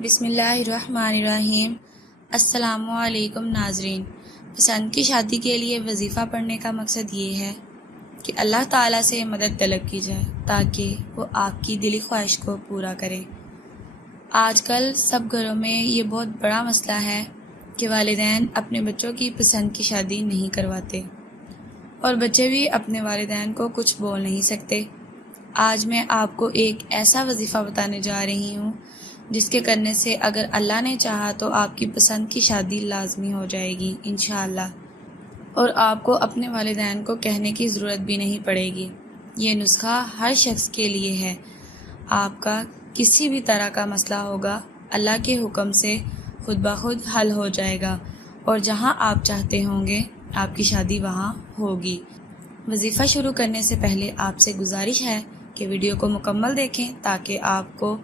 بسم اللہ الرحمن الرحیم۔ السلام علیکم ناظرین۔ پسند کی شادی کے لیے وظیفہ پڑھنے کا مقصد یہ ہے کہ اللہ تعالیٰ سے مدد طلب کی جائے تاکہ وہ آپ کی دلی خواہش کو پورا کرے۔ آج کل سب گھروں میں یہ بہت بڑا مسئلہ ہے کہ والدین اپنے بچوں کی پسند کی شادی نہیں کرواتے اور بچے بھی اپنے والدین کو کچھ بول نہیں سکتے۔ آج میں آپ کو ایک ایسا وظیفہ بتانے جا رہی ہوں جس کے کرنے سے اگر اللہ نے چاہا تو آپ کی پسند کی شادی لازمی ہو جائے گی انشاءاللہ، اور آپ کو اپنے والدین کو کہنے کی ضرورت بھی نہیں پڑے گی۔ یہ نسخہ ہر شخص کے لیے ہے۔ آپ کا کسی بھی طرح کا مسئلہ ہوگا، اللہ کے حکم سے خود بخود حل ہو جائے گا، اور جہاں آپ چاہتے ہوں گے آپ کی شادی وہاں ہوگی۔ وظیفہ شروع کرنے سے پہلے آپ سے گزارش ہے کہ ویڈیو کو مکمل دیکھیں تاکہ آپ کو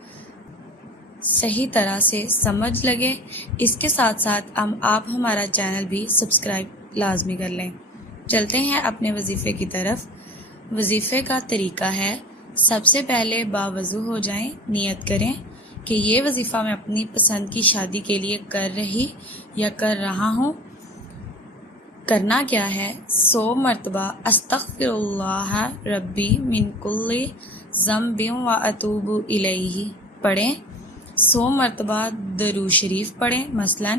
صحیح طرح سے سمجھ لگے۔ اس کے ساتھ ساتھ آپ ہمارا چینل بھی سبسکرائب لازمی کر لیں۔ چلتے ہیں اپنے وظیفے کی طرف۔ وظیفے کا طریقہ ہے، سب سے پہلے باوضو ہو جائیں، نیت کریں کہ یہ وظیفہ میں اپنی پسند کی شادی کے لیے کر رہی یا کر رہا ہوں۔ کرنا کیا ہے؟ 100 مرتبہ استغفر اللہ ربی من کل ذنب و اتوب الیہ پڑھیں۔ 100 مرتبہ درود شریف پڑھیں، مثلا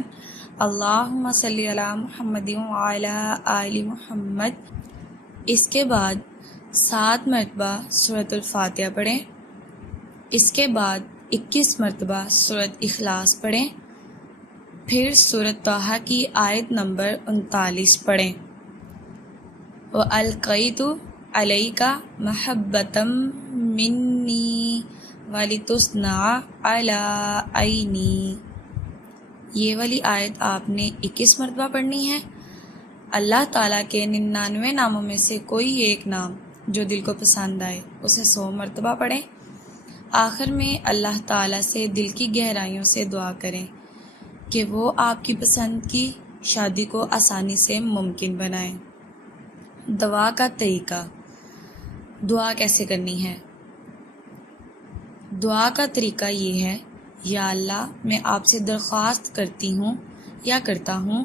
اللہم صلی علی محمد وعلی آل محمد۔ اس کے بعد 7 مرتبہ سورۃ الفاتحہ پڑھیں۔ اس کے بعد 21 مرتبہ سورۃ اخلاص پڑھیں، پھر سورۃ طٰہٰ کی آیت نمبر 39 پڑھیں۔ وَأَلْقَيْتُ عَلَيْكَ مَحَبَّةً مِّنِّي وَلِتُصْنَعَ عَلَىٰ عَيْنِي۔ یہ والی آیت آپ نے 21 مرتبہ پڑھنی ہے۔ اللہ تعالیٰ کے 99 ناموں میں سے کوئی ایک نام جو دل کو پسند آئے اسے 100 مرتبہ پڑھیں۔ آخر میں اللہ تعالیٰ سے دل کی گہرائیوں سے دعا کریں کہ وہ آپ کی پسند کی شادی کو آسانی سے ممکن بنائیں۔ دعا کا طریقہ۔ دعا کیسے کرنی ہے؟ دعا کا طریقہ یہ ہے، یا اللہ میں آپ سے درخواست کرتی ہوں یا کرتا ہوں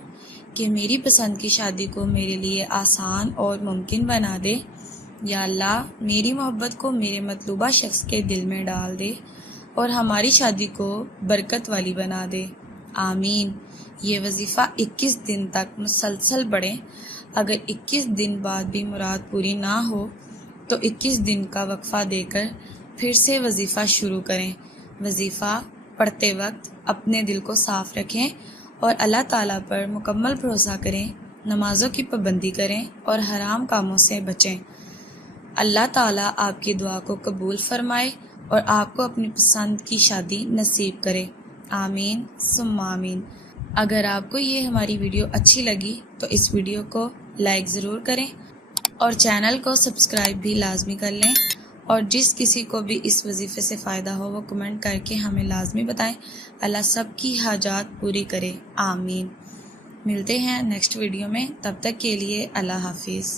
کہ میری پسند کی شادی کو میرے لیے آسان اور ممکن بنا دے۔ یا اللہ میری محبت کو میرے مطلوبہ شخص کے دل میں ڈال دے اور ہماری شادی کو برکت والی بنا دے، آمین۔ یہ وظیفہ 21 دن تک مسلسل پڑھیں۔ اگر 21 دن بعد بھی مراد پوری نہ ہو تو 21 دن کا وقفہ دے کر پھر سے وظیفہ شروع کریں۔ وظیفہ پڑھتے وقت اپنے دل کو صاف رکھیں اور اللہ تعالیٰ پر مکمل بھروسہ کریں، نمازوں کی پابندی کریں اور حرام کاموں سے بچیں۔ اللہ تعالیٰ آپ کی دعا کو قبول فرمائے اور آپ کو اپنی پسند کی شادی نصیب کرے، آمین ثم آمین۔ اگر آپ کو یہ ہماری ویڈیو اچھی لگی تو اس ویڈیو کو لائک ضرور کریں اور چینل کو سبسکرائب بھی لازمی کر لیں، اور جس کسی کو بھی اس وظیفے سے فائدہ ہو وہ کمنٹ کر کے ہمیں لازمی بتائیں۔ اللہ سب کی حاجات پوری کرے، آمین۔ ملتے ہیں نیکسٹ ویڈیو میں، تب تک کے لیے اللہ حافظ۔